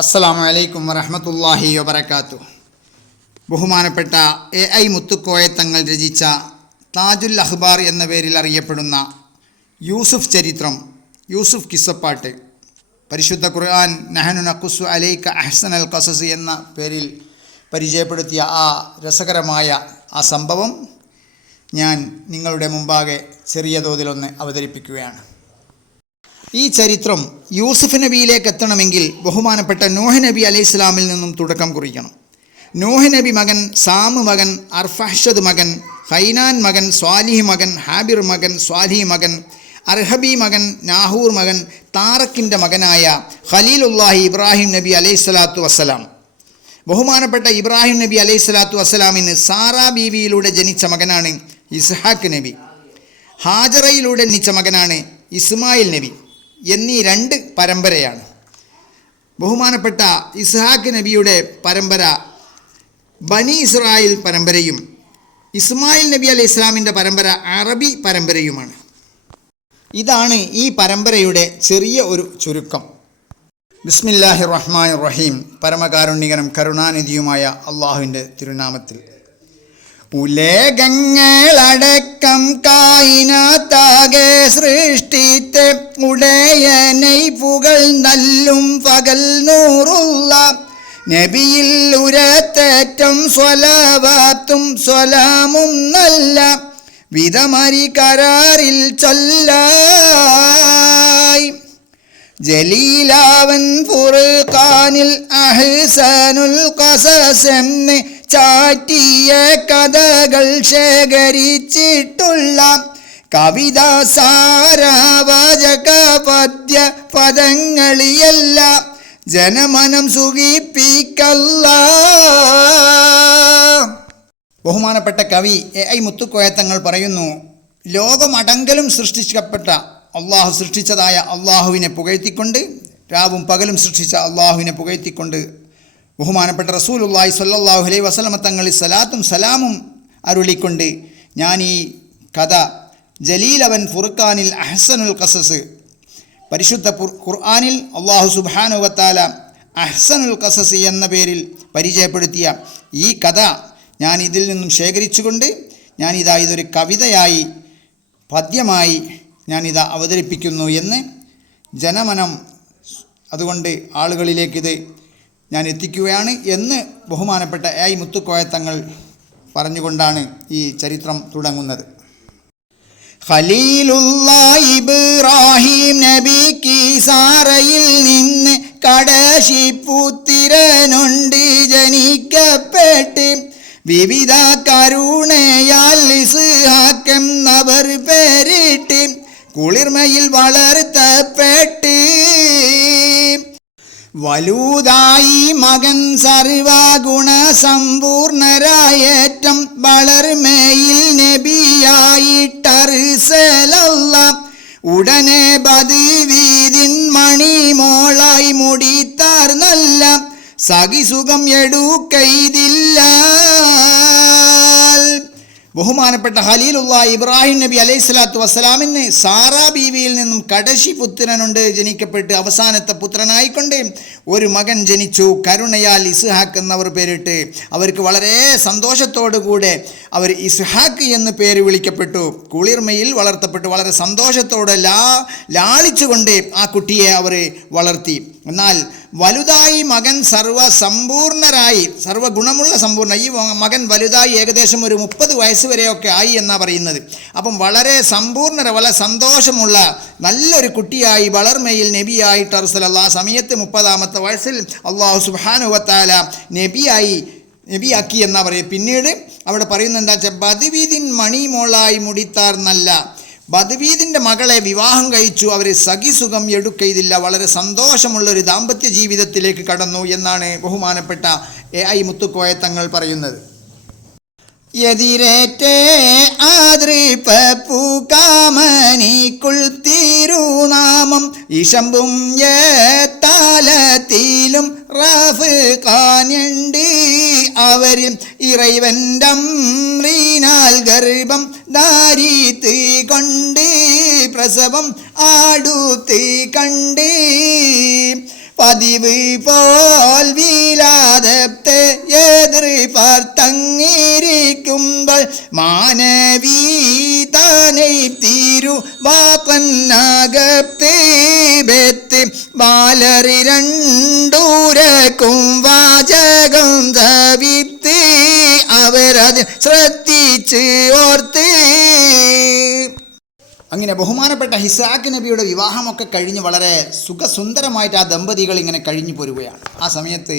അസ്സലാമു അലൈക്കും വറഹ്മത്തുള്ളാഹി വബറകാതുഹു. ബഹുമാനപ്പെട്ട AI മുത്തുക്കോയ തങ്ങൾ രചിച്ച താജുൽ അഖ്ബാർ എന്ന പേരിൽ അറിയപ്പെടുന്ന യൂസുഫ് ചരിത്രം, യൂസുഫ് കിസ്സപ്പാട്ട്, പരിശുദ്ധ ഖുർആൻ നഹ്നു നഖുസ്സു അലൈക അഹ്സനൽ ഖസസ് എന്ന പേരിൽ പരിചയപ്പെടുത്തിയ ആ രസകരമായ ആ സംഭവം ഞാൻ നിങ്ങളുടെ മുമ്പാകെ ചെറിയ തോതിലൊന്ന് അവതരിപ്പിക്കുകയാണ്. ഈ ചരിത്രം യൂസുഫ് നബിയിലേക്ക് എത്തണമെങ്കിൽ ബഹുമാനപ്പെട്ട നൂഹ് നബി അലൈഹി ഇസ്ലാമിൽ നിന്നും തുടക്കം കുറിക്കണം. നൂഹ് നബി മകൻ സാമ് മകൻ അർഫഹ്ഷദ് മകൻ ഹൈനാൻ മകൻ സ്വാലിഹ് മകൻ ഹാബിർ മകൻ സ്വാലിഹ് മകൻ അർഹബി മകൻ നാഹൂർ മകൻ താറക്കിൻ്റെ മകനായ ഖലീലുല്ലാഹി ഇബ്രാഹിം നബി അലൈഹി സ്വലാത്തു വസ്സലാം. ബഹുമാനപ്പെട്ട ഇബ്രാഹിം നബി അലൈഹി സ്വലാത്തു വസ്സലാമിന് സാറാ ബീവിയിലൂടെ ജനിച്ച മകനാണ് ഇസ്ഹാഖ് നബി. ഹാജറയിലൂടെ ജനിച്ച മകനാണ് ഇസ്മായിൽ നബി എന്നീ രണ്ട് പരമ്പരയാണ്. ബഹുമാനപ്പെട്ട ഇസ്ഹാഖ് നബിയുടെ പരമ്പര ബനി ഇസ്രായേൽ പരമ്പരയും ഇസ്മായിൽ നബി അലൈഹി ഇസ്ലാമിൻ്റെ പരമ്പര അറബി പരമ്പരയുമാണ്. ഇതാണ് ഈ പരമ്പരയുടെ ചെറിയ ഒരു ചുരുക്കം. ബിസ്മില്ലാഹിർ റഹ്മാനിർ റഹീം. പരമകാരുണികനും കരുണാനിധിയുമായ അള്ളാഹുവിൻ്റെ തിരുനാമത്തിൽ. ഉലകങ്ങളടക്കം കായിനാത്താകെ സൃഷ്ടിത്ത ഉടയനെ പുകൾ നല്ലും പകൽ നൂറുള്ള നബിയിൽ ഉരത്തേറ്റം സ്വലാവാത്തും സ്വലാമും നല്ല വിധമരി കരാറിൽ ചൊല്ലായി. ജലീലാവൻ ഫുർഖാനിൽ അഹ്സനുൽ ഖസസ് എന്ന് ചാറ്റിയ കഥകൾ ശേഖരിച്ചിട്ടുള്ള കവിത സാരാവാചക പദ്യ പദങ്ങളിയെല്ലാം ജനമനം സുഖിപ്പിക്കല്ല. ബഹുമാനപ്പെട്ട കവി AI മുത്തുക്കോയ തങ്ങൾ പറയുന്നു, ലോകമടങ്കലും സൃഷ്ടിക്കപ്പെട്ട അള്ളാഹു സൃഷ്ടിച്ചതായ അള്ളാഹുവിനെ പുകഴ്ത്തിക്കൊണ്ട്, രാവും പകലും സൃഷ്ടിച്ച അള്ളാഹുവിനെ പുകഴ്ത്തിക്കൊണ്ട് ബഹുമാനപ്പെട്ട റസൂലുള്ളാഹി സ്വല്ലല്ലാഹു അലൈഹി വസല്ലമ തങ്ങളിൽ സലാത്തും സലാമും അരുളിക്കൊണ്ട് ഞാൻ ഈ കഥ ജലീലവൻ ഫുർഖാനിൽ അഹ്സനുൽ ഖസസ്, പരിശുദ്ധ ഖുർആനിൽ അള്ളാഹു സുബ്ഹാനഹു വ തആല അഹ്സനുൽ ഖസസ് എന്ന പേരിൽ പരിചയപ്പെടുത്തിയ ഈ കഥ ഞാൻ ഇതിൽ നിന്നും ശേഖരിച്ചുകൊണ്ട് ഞാനിതാ ഇതൊരു കവിതയായി പദ്യമായി ഞാനിതാ അവതരിപ്പിക്കുന്നു എന്ന് ജനമനം അതുകൊണ്ട് ആളുകളിലേക്കിത് ഞാൻ എത്തിക്കുകയാണ് എന്ന് ബഹുമാനപ്പെട്ട AI മുത്തുക്കോയ തങ്ങൾ പറഞ്ഞുകൊണ്ടാണ് ഈ ചരിത്രം തുടങ്ങുന്നത്. ഖലീലുല്ലാഹി ഇബ്രാഹിം നബിക്ക് സാറയിൽ നിന്ന് കടശിപ്പുത്തിരനുണ്ട് ജനിക്കപ്പെട്ട് വിവിധ കരുണയാൽ ഇസ്ഹാഖ് എന്നവർ പേരിട്ട് കുളിർമയിൽ വളർത്തപ്പെട്ട് വലുതായി മകൻ സർവഗുണ സമ്പൂർണരായേറ്റം വളർമയിൽ നബിയായിട്ടർസലല്ല. ഉടനെ ബദ്വീദിൻ മണിമോളായി മുടിത്താർ നല്ല സഖിസുഖം എടുക്കൈതില്ല. ബഹുമാനപ്പെട്ട ഖലീലുല്ലാഹി ഇബ്രാഹിം നബി അലൈഹി സ്വലാത്തു വസ്സലാമിന് സാറാ ബീവിയിൽ നിന്നും കടശി പുത്രനുണ്ട് ജനിക്കപ്പെട്ട് അവസാനത്തെ പുത്രനായിക്കൊണ്ട് ഒരു മകൻ ജനിച്ചു. കരുണയാൽ ഇസ്ഹാഖ് എന്നവർ പേരിട്ട് അവർക്ക് വളരെ സന്തോഷത്തോടുകൂടെ അവർ ഇസ്ഹാഖ് എന്ന് പേര് വിളിക്കപ്പെട്ടു. കുളിർമയിൽ വളർത്തപ്പെട്ടു. വളരെ സന്തോഷത്തോടെ ലാളിച്ചുകൊണ്ട് ആ കുട്ടിയെ അവർ വളർത്തി. എന്നാൽ വലുതായി മകൻ സർവസമ്പൂർണരായി, സർവ്വഗുണമുള്ള സമ്പൂർണ്ണ ഈ മകൻ വലുതായി ഏകദേശം ഒരു 30 വയസ്സ് വരെയൊക്കെ ആയി എന്നാണ് പറയുന്നത്. അപ്പം വളരെ സമ്പൂർണ്ണ, വളരെ സന്തോഷമുള്ള നല്ലൊരു കുട്ടിയായി വളർമയിൽ നബിയായിട്ട് അർസലല്ല. ആ സമയത്ത് 30ാമത്തെ വയസ്സിൽ അള്ളാഹു സുബ്ഹാനഹു വ തആല നബിയാക്കി എന്നാ പറയുക. പിന്നീട് അവിടെ പറയുന്നത് എന്താ വെച്ചാൽ ബദ്വീദിൻ മണിമോളായി മുടിത്താർ നല്ല, ബദ്വീദിൻ്റെ മകളെ വിവാഹം കഴിച്ചു. അവർ സഖിസുഖം എടുക്കയിതില്ല. വളരെ സന്തോഷമുള്ളൊരു ദാമ്പത്യ ജീവിതത്തിലേക്ക് കടന്നു എന്നാണ് ബഹുമാനപ്പെട്ട AI മുത്തുക്കോയ തങ്ങൾ പറയുന്നത്. എതിരേറ്റേ ആദൃപ്പൂ കാമനിക്കുൾ തിരുനാമം ഇഷമ്പും താലത്തിലും റഫ് കാനുണ്ട് അവരിൽ ഇറൈവൻ്റെ അമ്രീനാൽ ഗർഭം ധാരിത്ത് കൊണ്ട് പ്രസവം ആടുത്ത് കണ്ട് പതിവ് പോൽ വീലാദത്തെ എതിർത്തങ്ങിരിക്കുമ്പോൾ മാനവീ താനെ തീരു വാപ്പന്നകത്ത് ബെത്ത് ബാലറി രണ്ടൂരക്കും വാചകം തവിത്ത് അവരത് ശ്രദ്ധിച്ച് ഓർത്ത്. അങ്ങനെ ബഹുമാനപ്പെട്ട ഇസ്ഹാഖ് നബിയുടെ വിവാഹമൊക്കെ കഴിഞ്ഞ് വളരെ സുഖസുന്ദരമായിട്ട് ആ ദമ്പതികൾ ഇങ്ങനെ കഴിഞ്ഞു പോരുകയാണ്. ആ സമയത്ത്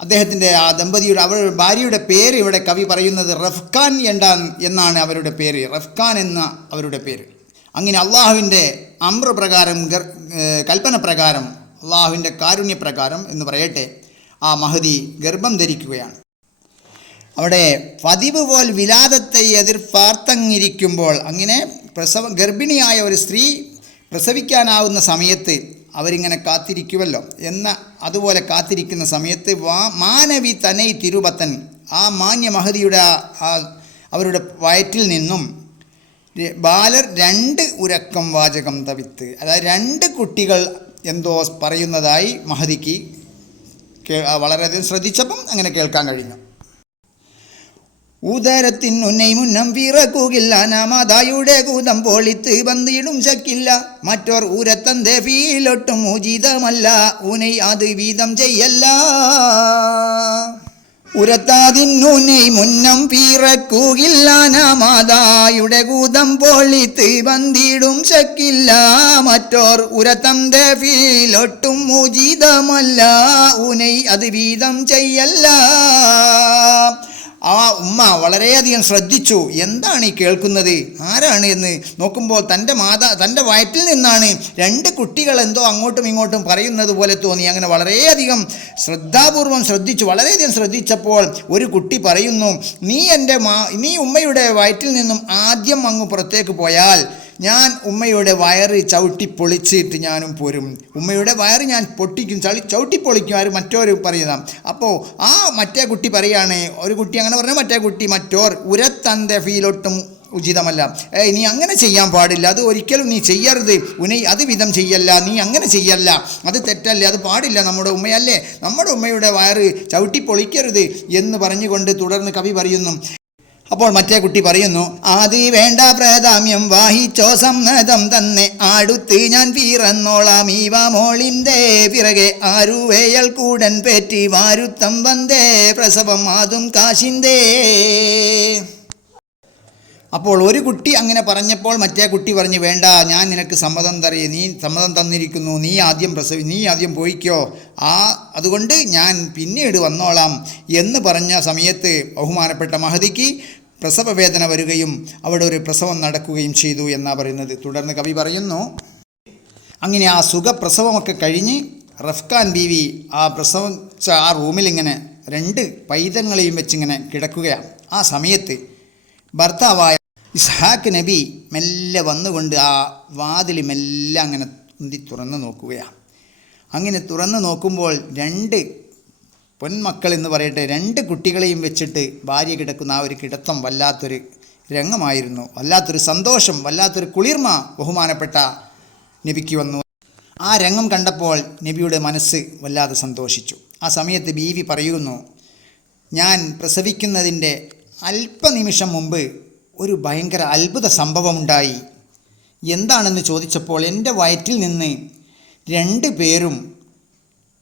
അദ്ദേഹത്തിൻ്റെ ആ ദമ്പതിയുടെ ഭാര്യയുടെ പേര് ഇവിടെ കവി പറയുന്നത് റഫ്ഖാൻ എന്നാണ് അവരുടെ പേര്. റഫ്ഖാൻ എന്ന അവരുടെ പേര്. അങ്ങനെ അള്ളാഹുവിൻ്റെ അമ്ര പ്രകാരം കൽപ്പന പ്രകാരം അള്ളാഹുവിൻ്റെ കാരുണ്യപ്രകാരം എന്ന് പറയട്ടെ ആ മഹദി ഗർഭം ധരിക്കുകയാണ്. അവിടെ പതിവ് പോൽ വിലാദത്തെ എതിർപ്പാർത്തങ്ങിരിക്കുമ്പോൾ അങ്ങനെ ഗർഭിണിയായ ഒരു സ്ത്രീ പ്രസവിക്കാനാവുന്ന സമയത്ത് അവരിങ്ങനെ കാത്തിരിക്കുമല്ലോ അതുപോലെ കാത്തിരിക്കുന്ന സമയത്ത് മാനവി തനൈ തിരുപത്തൻ ആ മാന്യ മഹദിയുടെ അവരുടെ വയറ്റിൽ നിന്നും ബാലർ 2 ഉരക്കം വാചകം തവിത്ത്, അതായത് 2 കുട്ടികൾ എന്തോ പറയുന്നതായി മഹദിക്ക് വളരെയധികം ശ്രദ്ധിച്ചപ്പം അങ്ങനെ കേൾക്കാൻ കഴിഞ്ഞു. ഉദരത്തിനുന്നൈ മുന്നം വിറക്കുകില്ല നാമതായുടെ കൂതം പൊളിത്ത് ബന്ധിടും ശക്കില്ല മറ്റോർ ഊരത്തന്റെ ഫീലൊട്ടും ഉചിതമല്ല ഉനൈ അത് വീതം ചെയ്യല്ല. ഉരത്താതിന്നുനൈ മുന്നം പിറക്കുകില്ല നാമതായുടെ കൂതം പൊളിത്ത് ബന്ധിടും ശക്കില്ല മറ്റോർ ഉരത്തന്റെ ഫീലൊട്ടും ഉചിതമല്ല ഉനൈ അത് വീതം ചെയ്യല്ല. ആ ഉമ്മ വളരെയധികം ശ്രദ്ധിച്ചു. എന്താണ് ഈ കേൾക്കുന്നത്, ആരാണ് എന്ന് നോക്കുമ്പോൾ തൻ്റെ വയറ്റിൽ നിന്നാണ് 2 കുട്ടികൾ എന്തോ അങ്ങോട്ടും ഇങ്ങോട്ടും പറയുന്നത് പോലെ തോന്നി. അങ്ങനെ വളരെയധികം ശ്രദ്ധാപൂർവം ശ്രദ്ധിച്ചു. വളരെയധികം ശ്രദ്ധിച്ചപ്പോൾ ഒരു കുട്ടി പറയുന്നു, നീ ഉമ്മയുടെ വയറ്റിൽ നിന്നും ആദ്യം അങ്ങ് പുറത്തേക്ക് പോയാൽ ഞാൻ ഉമ്മയുടെ വയറ് ചവിട്ടിപ്പൊളിച്ചിട്ട് ഞാനും പോരും. ഉമ്മയുടെ വയറ് ഞാൻ പൊട്ടിക്കും, ചവിട്ടിപ്പൊളിക്കും. ആര് മറ്റൊരു പറയുന്ന. അപ്പോൾ ആ മറ്റേ കുട്ടി പറയാണ്, ഒരു കുട്ടി അങ്ങനെ പറഞ്ഞാൽ മറ്റേ കുട്ടി മറ്റോർ ഉരത്തൻ്റെ ഫീലൊട്ടും ഉചിതമല്ല, നീ അങ്ങനെ ചെയ്യാൻ പാടില്ല, അത് ഒരിക്കലും നീ ചെയ്യരുത്, അത് വിധം ചെയ്യല്ല, നീ അങ്ങനെ ചെയ്യല്ല, അത് തെറ്റല്ലേ, അത് പാടില്ല, നമ്മുടെ ഉമ്മയല്ലേ, നമ്മുടെ ഉമ്മയുടെ വയറ് ചവിട്ടിപ്പൊളിക്കരുത് എന്ന് പറഞ്ഞുകൊണ്ട് തുടർന്ന് കവി പറയുന്നു. അപ്പോൾ മറ്റേ കുട്ടി പറയുന്നു, ആദി വേണ്ട പ്രാധാമ്യം വാഹിച്ചോ സമ്മതം തന്നെ അടുത്ത് ഞാൻ പിറന്നോളാം ഈവ മോളിൻ്റെ പിറകെ ആരുവേയൽ കൂടൻ പേറ്റി വാരുത്തം വந்தേ പ്രസവം അതും കാശിന്തേ. അപ്പോൾ ഒരു കുട്ടി അങ്ങനെ പറഞ്ഞപ്പോൾ മറ്റേ കുട്ടി പറഞ്ഞു, വേണ്ട, ഞാൻ നിനക്ക് സമ്മതം നീ സമ്മതം തന്നിരിക്കുന്നു, നീ ആദ്യം പോയിക്കോ, അതുകൊണ്ട് ഞാൻ പിന്നീട് വന്നോളാം എന്ന് പറഞ്ഞ സമയത്ത് ബഹുമാനപ്പെട്ട മഹദിക്ക് പ്രസവ വേദന വരികയും അവിടെ ഒരു പ്രസവം നടക്കുകയും ചെയ്തു എന്നാണ് പറയുന്നത്. തുടർന്ന് കവി പറയുന്നു, അങ്ങനെ ആ സുഖപ്രസവമൊക്കെ കഴിഞ്ഞ് റഫ്ഖാൻ ബീവി ആ പ്രസവിച്ച ആ റൂമിലിങ്ങനെ 2 പൈതങ്ങളെയും വെച്ചിങ്ങനെ കിടക്കുകയാണ്. ആ സമയത്ത് ഭർത്താവായ ഇസ്ഹാഖ് നബി മെല്ലെ വന്നുകൊണ്ട് ആ വാതിൽ മെല്ലെ അങ്ങനെ തുറന്ന് നോക്കുകയാണ്. അങ്ങനെ തുറന്ന് നോക്കുമ്പോൾ 2 പൊന്മക്കൾ എന്ന് പറയട്ടെ 2 കുട്ടികളെയും വെച്ചിട്ട് ഭാര്യ കിടക്കുന്ന ആ ഒരു കിടത്തം വല്ലാത്തൊരു രംഗമായിരുന്നു. വല്ലാത്തൊരു സന്തോഷം, വല്ലാത്തൊരു കുളിർമ ബഹുമാനപ്പെട്ട നബിക്ക് വന്നു. ആ രംഗം കണ്ടപ്പോൾ നബിയുടെ മനസ്സ് വല്ലാതെ സന്തോഷിച്ചു. ആ സമയത്ത് ബീവി പറയുന്നു, ഞാൻ പ്രസവിക്കുന്നതിൻ്റെ അല്പനിമിഷം മുമ്പ് ഒരു ഭയങ്കര അത്ഭുത സംഭവമുണ്ടായി. എന്താണെന്ന് ചോദിച്ചപ്പോൾ എൻ്റെ വയറ്റിൽ നിന്ന് 2 പേരും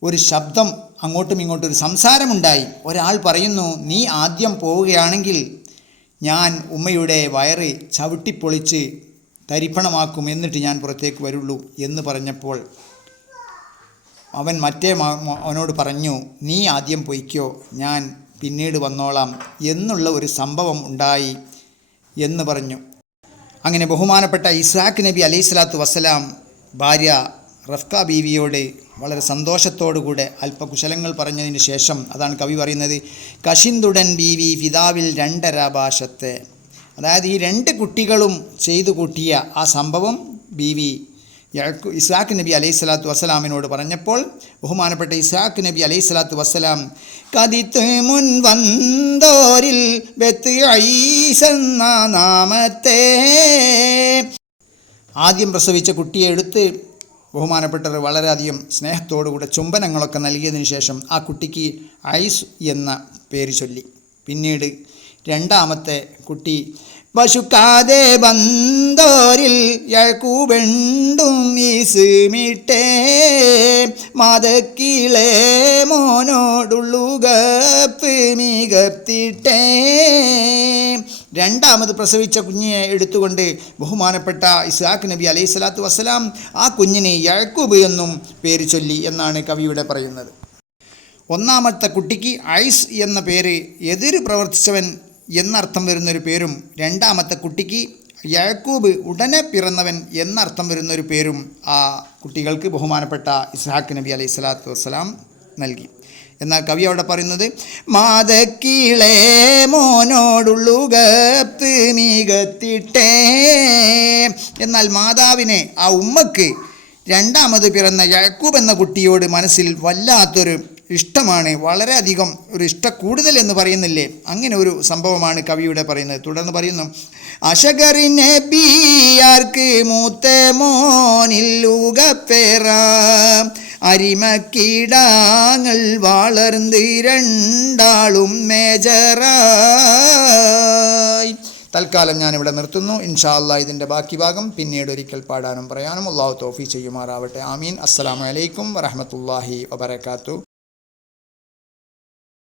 ഒരു ശബ്ദം അങ്ങോട്ടും ഇങ്ങോട്ടും ഒരു സംസാരമുണ്ടായി. ഒരാൾ പറയുന്നു, നീ ആദ്യം പോവുകയാണെങ്കിൽ ഞാൻ ഉമ്മയുടെ വയറ് ചവിട്ടിപ്പൊളിച്ച് തരിപ്പണമാക്കും, എന്നിട്ട് ഞാൻ പുറത്തേക്ക് വരുള്ളൂ എന്ന് പറഞ്ഞപ്പോൾ അവൻ അവനോട് പറഞ്ഞു, നീ ആദ്യം പൊയ്ക്കോ, ഞാൻ പിന്നീട് വന്നോളാം എന്നുള്ള ഒരു സംഭവം ഉണ്ടായി എന്ന് പറഞ്ഞു. അങ്ങനെ ബഹുമാനപ്പെട്ട ഇസ്ഹാഖ് നബി അലൈഹിസ്സലാത്തു വസ്സലാം ഭാര്യ റഫ്ക ബീവിയോട് വളരെ സന്തോഷത്തോടുകൂടെ അല്പകുശലങ്ങൾ പറഞ്ഞതിന് ശേഷം അതാണ് കവി പറയുന്നത്, കശിന്തുടൻ ബീവി പിതാവിൽ 2.5 ഭാഷത്തെ, അതായത് ഈ 2 കുട്ടികളും ചെയ്തു കൂട്ടിയ ആ സംഭവം ബീവി ഇസ്ഹാഖ് നബി അലൈഹിസ്സലാത്തു വസ്സലാമിനോട് പറഞ്ഞപ്പോൾ ബഹുമാനപ്പെട്ട ഇസ്ഹാഖ് നബി അലൈഹിസ്സലാത്തു വസ്സലാം കദിത്ത് മുൻ വന്തോരിൽ ബെത്ത് ഐസെന്ന നാമത്തെ, ആദ്യം പ്രസവിച്ച കുട്ടിയെ എടുത്ത് ബഹുമാനപ്പെട്ടവർ വളരെയധികം സ്നേഹത്തോടുകൂടെ ചുംബനങ്ങളൊക്കെ നൽകിയതിനു ശേഷം ആ കുട്ടിക്ക് ഐസ് എന്ന പേര് ചൊല്ലി. പിന്നീട് രണ്ടാമത്തെ കുട്ടി പശുക്കാതെ ബന്തോരിൽ യഴക്കൂബെണ്ടും ഈസുമിട്ടേ മതക്കിളെ മോനോടുള്ളുകപ്പ് മികത്തിട്ടേ. രണ്ടാമത് പ്രസവിച്ച കുഞ്ഞിനെ എടുത്തുകൊണ്ട് ബഹുമാനപ്പെട്ട ഇസ്ഹാഖ് നബി അലൈഹി സ്വലാത്തു വസ്സലാം ആ കുഞ്ഞിനെ യഴക്കൂബ് എന്നും പേര് ചൊല്ലി എന്നാണ് കവിയുടെ പറയുന്നത്. ഒന്നാമത്തെ കുട്ടിക്ക് ഐസ് എന്ന പേര് എതിര് പ്രവർത്തിച്ചവൻ എന്നർത്ഥം വരുന്നൊരു പേരും, രണ്ടാമത്തെ കുട്ടിക്ക് യാക്കൂബ് ഉടനെ പിറന്നവൻ എന്നർത്ഥം വരുന്നൊരു പേരും ആ കുട്ടികൾക്ക് ബഹുമാനപ്പെട്ട ഇസ്ഹാഖ് നബി അലൈഹി സ്വലാത്തു വസ്സലാം നൽകി. എന്നാൽ കവി അവിടെ പറയുന്നത് മാതക്കിളെ മോനോടുള്ളുകപ്പ് മികത്തിട്ടേ. എന്നാൽ മാതാവിനെ, ആ ഉമ്മക്ക് രണ്ടാമത് പിറന്ന യാക്കൂബ് എന്ന കുട്ടിയോട് മനസ്സിൽ വല്ലാത്തൊരു ഇഷ്ടമാണ്, വളരെയധികം ഒരു കൂടുതൽ എന്ന് പറയുന്നില്ലേ, അങ്ങനെ ഒരു സംഭവമാണ് കവിയുടെ പറയുന്നത്. തുടർന്ന് പറയുന്നു, അശഗറിനെ ബിയാർക്ക് മൂത്ത മോനില്ലുകപ്പേറ അരിമക്കീടാങ്ങൾ വളർന്ന് രണ്ടാളും മേജറായി. തൽക്കാലം ഞാനിവിടെ നിർത്തുന്നു. ഇൻഷാ അല്ലാഹ് ഇതിൻ്റെ ബാക്കി ഭാഗം പിന്നീട് ഒരിക്കൽ പാടാനും പറയാനും അല്ലാഹു തൗഫീഖ് ചെയ്യുമാറാവട്ടെ. ആമീൻ. അസ്സലാമു അലൈക്കും വറഹ്മത്തുള്ളാഹി വബറകാതുഹു.